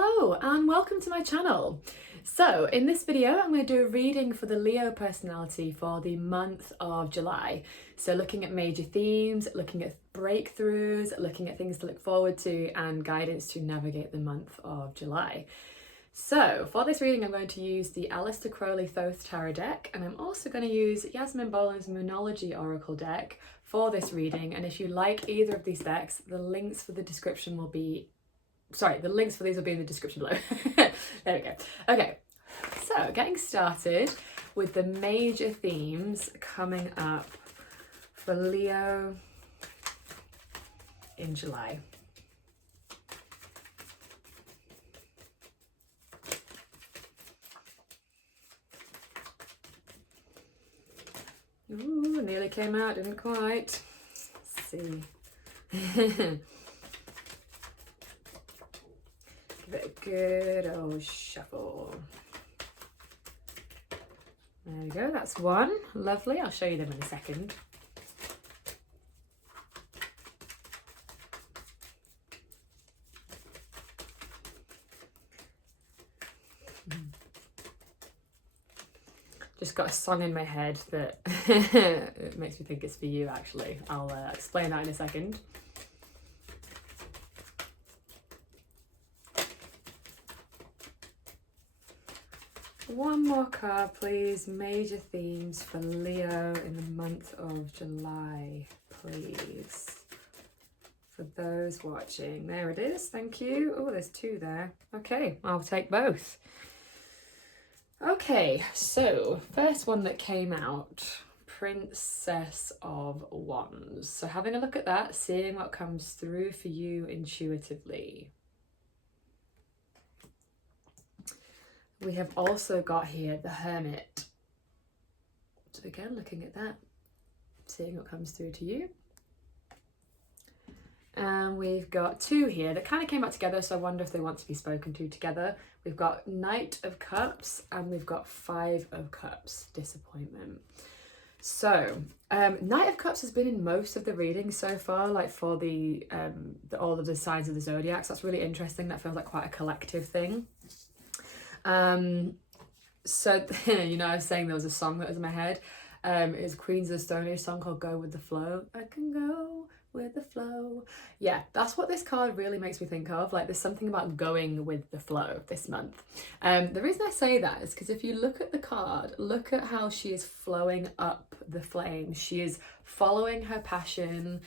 Hello and welcome to my channel. So in this video I'm going to do a reading for the Leo personality for the month of July. So looking at major themes, looking at breakthroughs, looking at things to look forward to and guidance to navigate the month of July. So for this reading I'm going to use the Aleister Crowley Thoth Tarot deck, and I'm also going to use Yasmin Boland's Moonology Oracle deck for this reading. And if you like either of these decks, the links for these will be in the description below. There we go. Okay, so getting started with the major themes coming up for Leo in July. Ooh, nearly came out, didn't quite. Let's see. Give it a good old shuffle. There we go, that's one. Lovely, I'll show you them in a second. Just got a song in my head that it makes me think it's for you actually. I'll explain that in a second. One more card, please. Major themes for Leo in the month of July, please. For those watching. There it is, thank you. Oh, there's two there. Okay, I'll take both. Okay, so first one that came out, Princess of Wands. So having a look at that, seeing what comes through for you intuitively. We have also got here the Hermit. So again, looking at that, seeing what comes through to you. And we've got two here that kind of came out together, so I wonder if they want to be spoken to together. We've got Knight of Cups and we've got Five of Cups, disappointment. So, Knight of Cups has been in most of the readings so far, like for the all of the signs of the zodiacs. That's really interesting. That feels like quite a collective thing. So, you know, I was saying there was a song that was in my head. It was Queens of the Stone Age song called Go With The Flow. I can go with the flow. Yeah, that's what this card really makes me think of. Like, there's something about going with the flow this month. The reason I say that is because if you look at the card, look at how she is flowing up the flame. She is following her passion.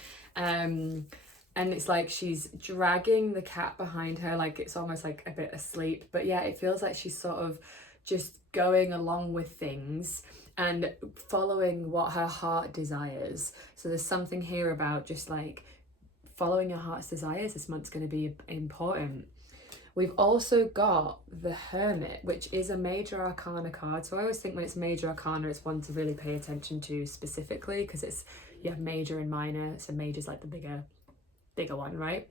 And it's like she's dragging the cat behind her, like it's almost like a bit asleep. But yeah, it feels like she's sort of just going along with things and following what her heart desires. So there's something here about just like following your heart's desires. This month's going to be important. We've also got the Hermit, which is a major arcana card. So I always think when it's major arcana, it's one to really pay attention to specifically, because it's, you have major and minor. So major's like the bigger one, right?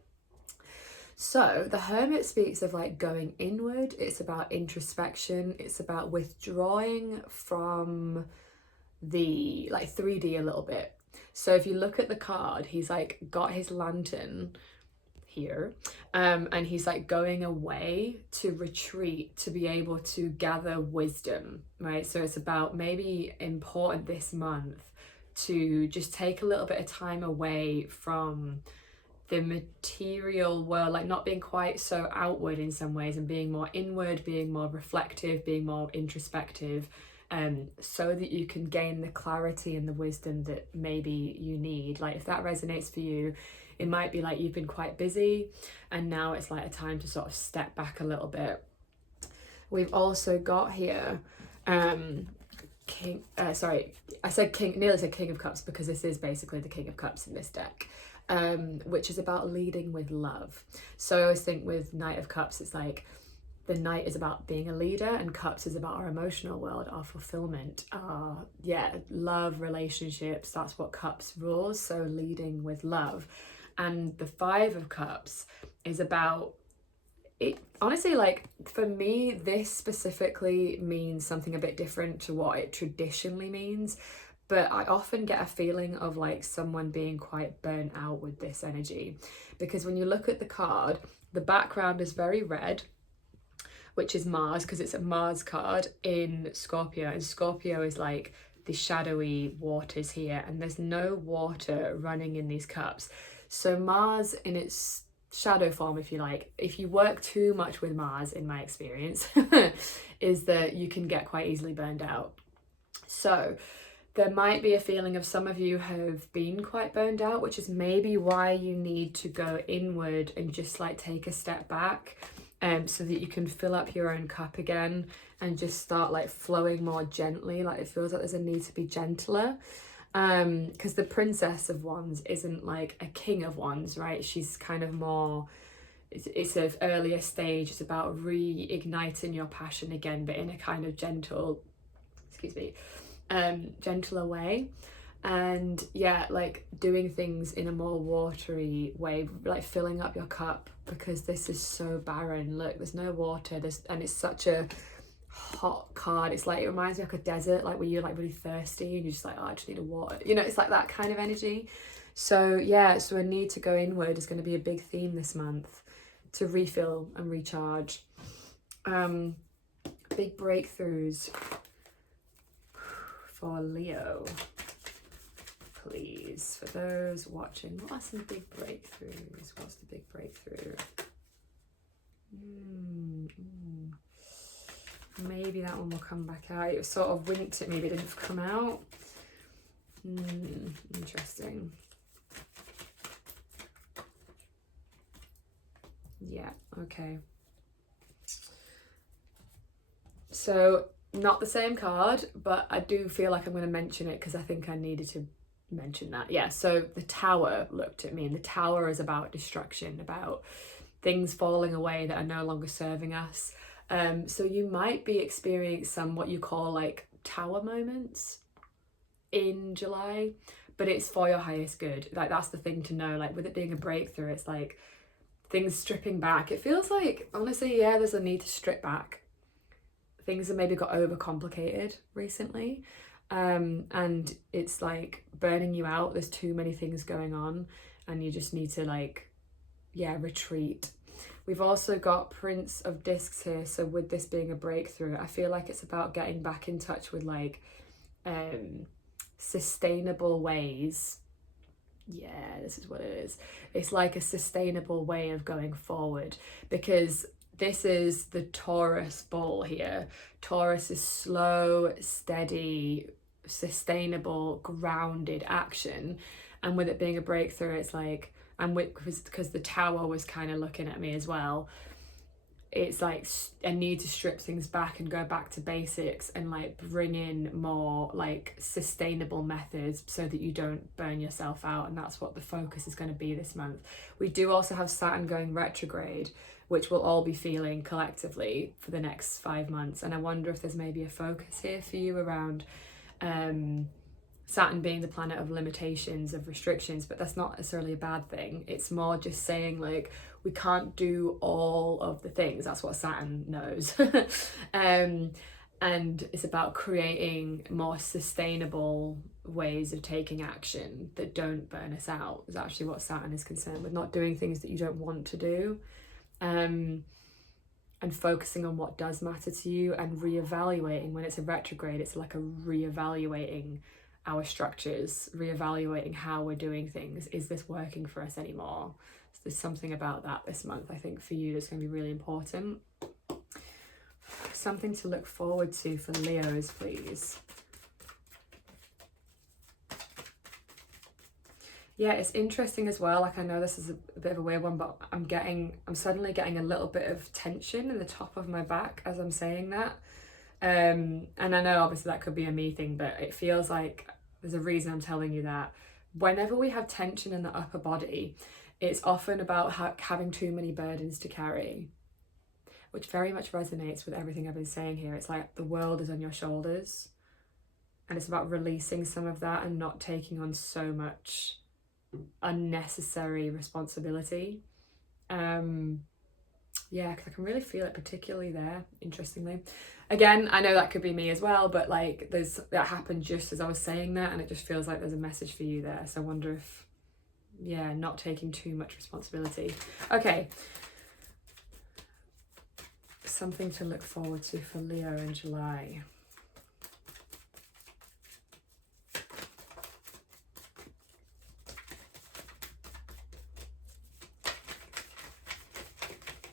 So the Hermit speaks of like going inward. It's about introspection. It's about withdrawing from the like 3D a little bit. So if you look at the card, he's like got his lantern here, and he's like going away to retreat to be able to gather wisdom, right? So it's about maybe important this month to just take a little bit of time away from the material world, like not being quite so outward in some ways and being more inward, being more reflective, being more introspective, so that you can gain the clarity and the wisdom that maybe you need. Like if that resonates for you, it might be like you've been quite busy and now it's like a time to sort of step back a little bit. We've also got here King, sorry, I said King, nearly said King of Cups, because this is basically the King of Cups in this deck. Which is about leading with love. So I always think with Knight of Cups, it's like the Knight is about being a leader and Cups is about our emotional world, our fulfillment, our, love, relationships. That's what Cups rules. So leading with love. And the Five of Cups is about it. Honestly, like for me, this specifically means something a bit different to what it traditionally means. But I often get a feeling of like someone being quite burnt out with this energy, because when you look at the card, the background is very red which is Mars, because it's a Mars card in Scorpio, and Scorpio is like the shadowy waters here, and there's no water running in these cups. So Mars in its shadow form, if you like, if you work too much with Mars, in my experience, is that you can get quite easily burned out. So there might be a feeling of some of you have been quite burned out, which is maybe why you need to go inward and just like take a step back, so that you can fill up your own cup again and just start like flowing more gently. Like it feels like there's a need to be gentler, because the Princess of Wands isn't like a King of Wands, right? She's kind of more, it's an earlier stage. It's about reigniting your passion again, but in a kind of gentle, gentler way. And yeah, like doing things in a more watery way, like filling up your cup, because this is so barren. Look, there's no water, and it's such a hot card. It's like, it reminds me of like a desert, like where you're like really thirsty and you're just like, oh, I just need a water, you know, it's like that kind of energy. So yeah, so a need to go inward is going to be a big theme this month, to refill and recharge. Big breakthroughs for Leo, please, for those watching. What are some big breakthroughs? What's the big breakthrough? Maybe that one will come back out. It was sort of winked at me, but it didn't come out. Interesting. Yeah, okay. So not the same card, but I do feel like I'm going to mention it because I think I needed to mention that. Yeah, so the Tower looked at me, and the Tower is about destruction, about things falling away that are no longer serving us. So you might be experiencing some what you call like Tower moments in July, but it's for your highest good. Like that's the thing to know, like with it being a breakthrough, it's like things stripping back. It feels like, honestly, yeah, there's a need to strip back. Things have maybe got overcomplicated recently, and it's like burning you out. There's too many things going on and you just need to like, yeah, retreat. We've also got Prince of Discs here, so with this being a breakthrough, I feel like it's about getting back in touch with like sustainable ways. Yeah, this is what it is. It's like a sustainable way of going forward, because this is the Taurus bull here. Taurus is slow, steady, sustainable, grounded action. And with it being a breakthrough, it's like, and because the Tower was kind of looking at me as well, it's like a need to strip things back and go back to basics and like bring in more like sustainable methods so that you don't burn yourself out. And that's what the focus is going to be this month. We do also have Saturn going retrograde, which we'll all be feeling collectively for the next 5 months. And I wonder if there's maybe a focus here for you around Saturn being the planet of limitations, of restrictions, but that's not necessarily a bad thing. It's more just saying like, we can't do all of the things. That's what Saturn knows. And it's about creating more sustainable ways of taking action that don't burn us out, is actually what Saturn is concerned with. Not doing things that you don't want to do, and focusing on what does matter to you, and reevaluating. When it's a retrograde, it's like a reevaluating our structures, reevaluating how we're doing things. Is this working for us anymore? So there's something about that this month, I think, for you that's going to be really important. Something to look forward to for Leos, please. Yeah, it's interesting as well. Like, I know this is a bit of a weird one, but I'm suddenly getting a little bit of tension in the top of my back as I'm saying that. And I know obviously that could be a me thing, but it feels like there's a reason I'm telling you that. Whenever we have tension in the upper body, it's often about having too many burdens to carry, which very much resonates with everything I've been saying here. It's like the world is on your shoulders, and it's about releasing some of that and not taking on so much unnecessary responsibility. Yeah, because I can really feel it, particularly there, interestingly. Again, I know that could be me as well, but like that happened just as I was saying that, and it just feels like there's a message for you there. So I wonder if, yeah, not taking too much responsibility. Okay. something to look forward to for Leo in July.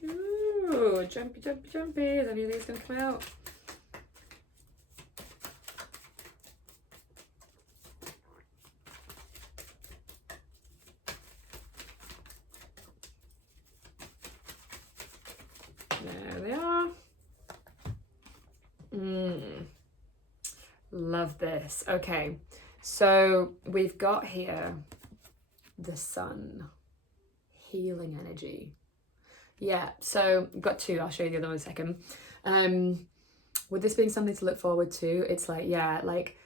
Ooh, jumpy, jumpy, jumpy. Is any of these going to come out? There they are. Love this. Okay, so we've got here the sun, healing energy. Yeah, so we've got two. I'll show you the other one in a second. With this being something to look forward to, it's like, yeah, like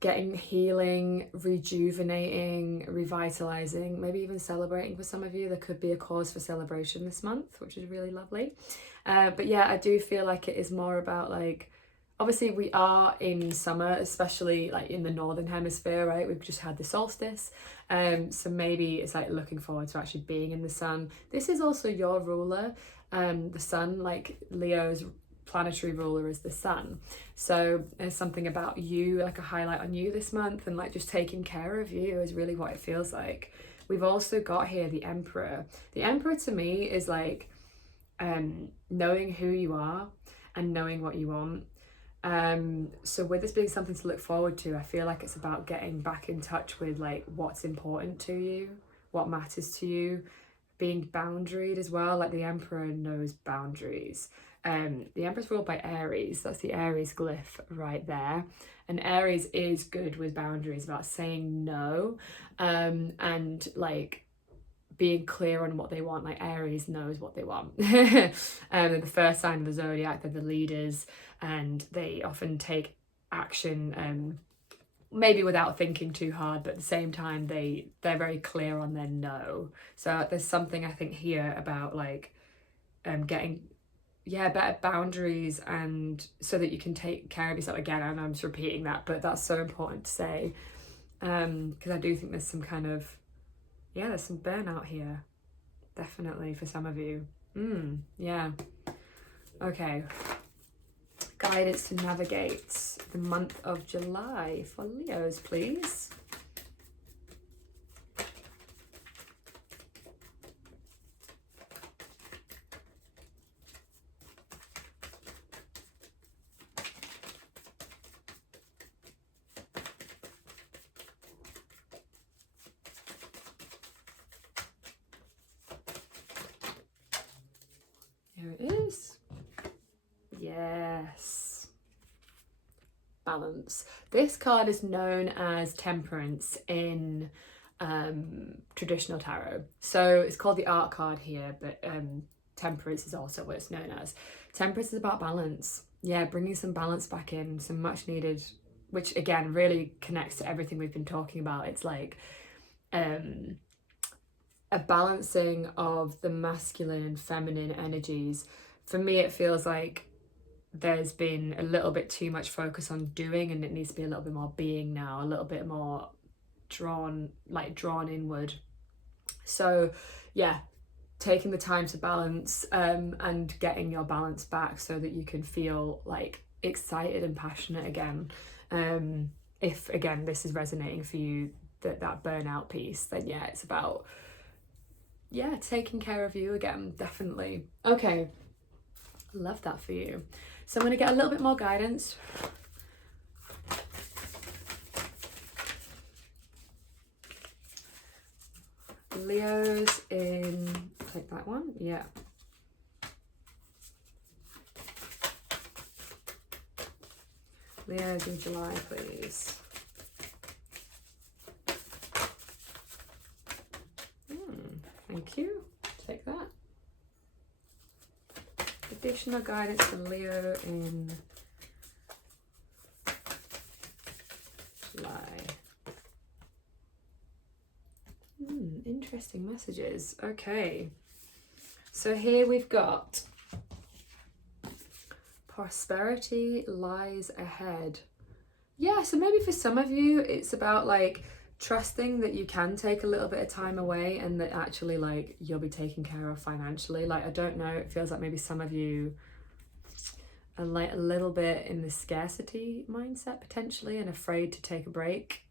getting healing, rejuvenating, revitalizing, maybe even celebrating for some of you. There could be a cause for celebration this month, which is really lovely. But yeah, I do feel like it is more about like, obviously we are in summer, especially like in the northern hemisphere, right? We've just had the solstice. So maybe it's like looking forward to actually being in the sun. This is also your ruler, the sun, like Leo's planetary ruler is the sun. So there's something about you, like a highlight on you this month, and like just taking care of you is really what it feels like. We've also got here the Emperor. The Emperor to me is like knowing who you are and knowing what you want. So with this being something to look forward to, I feel like it's about getting back in touch with like what's important to you, what matters to you, being boundaried as well. Like the Emperor knows boundaries. The Emperor's ruled by Aries. That's the Aries glyph right there. And Aries is good with boundaries, about saying no, and like being clear on what they want. Like Aries knows what they want. The first sign of the zodiac, they're the leaders, and they often take action, maybe without thinking too hard, but at the same time they're very clear on their no. So there's something I think here about like getting better boundaries, and so that you can take care of yourself. Again, and I'm just repeating that, but that's so important to say, because I do think there's some kind of there's some burnout here, definitely, for some of you. Yeah. Okay. Guidance to navigate the month of July for Leos, please. Here it is. Yes. Balance. This card is known as Temperance in traditional tarot. So it's called the art card here, but Temperance is also what it's known as. Temperance is about balance. Yeah, bringing some balance back in, some much needed, which again really connects to everything we've been talking about. It's like a balancing of the masculine and feminine energies. For me, it feels like there's been a little bit too much focus on doing, and it needs to be a little bit more being now, a little bit more drawn inward. So yeah, taking the time to balance and getting your balance back so that you can feel like excited and passionate again. If again this is resonating for you, that burnout piece, then yeah, it's about taking care of you again, definitely. Okay, love that for you. So I'm going to get a little bit more guidance. Leo's in, take that one, yeah. Leo's in July, please. Thank you. Take that. Additional guidance for Leo in July. Interesting messages. Okay. So here we've got prosperity lies ahead. Yeah, so maybe for some of you it's about like trusting that you can take a little bit of time away, and that actually like you'll be taken care of financially. Like I don't know, it feels like maybe some of you like a little bit in the scarcity mindset potentially, and afraid to take a break.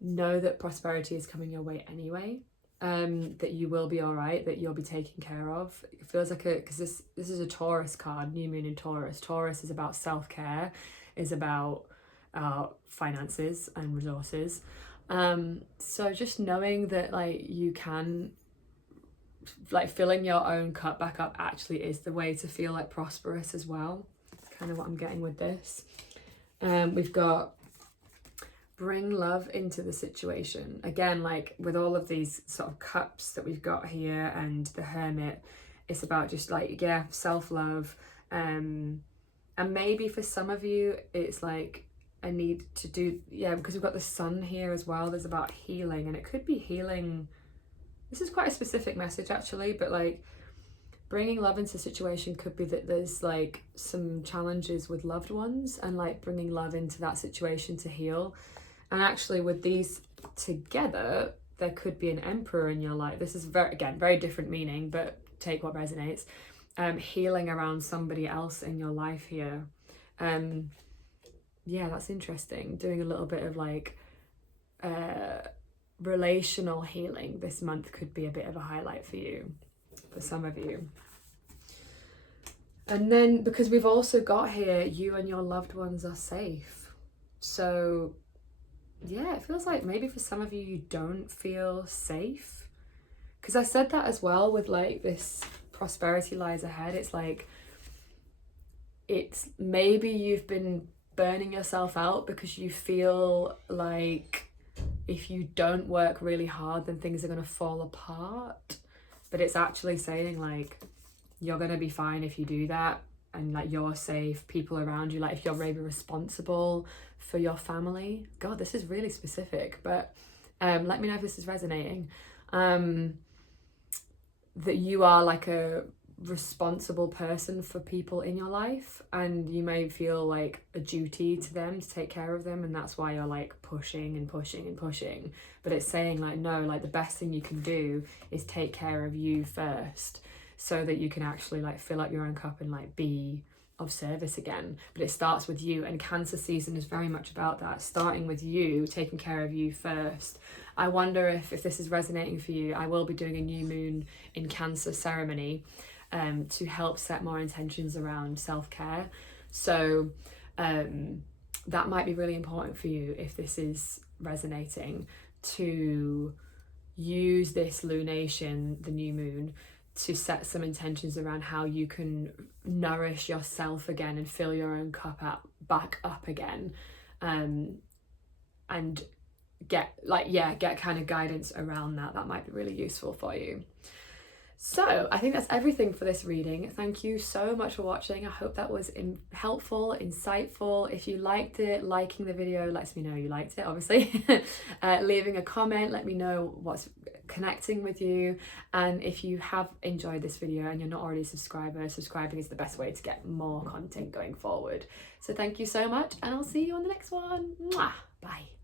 Know that prosperity is coming your way anyway, that you will be all right, that you'll be taken care of. It feels like because this is a Taurus card, new moon in Taurus. Taurus is about self-care, is about finances and resources. So just knowing that like you can, like filling your own cup back up actually is the way to feel like prosperous as well. That's kind of what I'm getting with this. We've got bring love into the situation. Again, like with all of these sort of cups that we've got here and the Hermit, it's about just like, yeah, self-love. And maybe for some of you, it's like a need to do, yeah, because we've got the Sun here as well. There's about healing, and it could be healing. This is quite a specific message actually, but like bringing love into the situation could be that there's like some challenges with loved ones, and like bringing love into that situation to heal. And actually with these together, there could be an Emperor in your life. This is very different meaning, but take what resonates. Healing around somebody else in your life here. Yeah, that's interesting. Doing a little bit of like relational healing this month could be a bit of a highlight for you, for some of you. And then because we've also got here, you and your loved ones are safe. So yeah, it feels like maybe for some of you, you don't feel safe. Because I said that as well with like this prosperity lies ahead. It's like, it's maybe you've been burning yourself out because you feel like if you don't work really hard, then things are going to fall apart. But it's actually saying like, you're going to be fine if you do that. And like you're safe, people around you, like if you're maybe responsible for your family. God, this is really specific, but let me know if this is resonating. That you are like a responsible person for people in your life, and you may feel like a duty to them to take care of them, and that's why you're like pushing and pushing and pushing. But it's saying like, no, like the best thing you can do is take care of you first, so that you can actually like fill up your own cup and like be of service again. But it starts with you, and Cancer season is very much about that, starting with you, taking care of you first. I wonder if this is resonating for you. I will be doing a new moon in Cancer ceremony to help set more intentions around self-care. So that might be really important for you if this is resonating, to use this lunation, the new moon, to set some intentions around how you can nourish yourself again and fill your own cup back up again, and get kind of guidance around that. That might be really useful for you. So I think that's everything for this reading. Thank you so much for watching. I hope that was helpful, insightful. If you liked it, liking the video lets me know you liked it, obviously. Leaving a comment, let me know what's connecting with you. And if you have enjoyed this video and you're not already a subscriber, subscribing is the best way to get more content going forward. So thank you so much, and I'll see you on the next one. Mwah! Bye.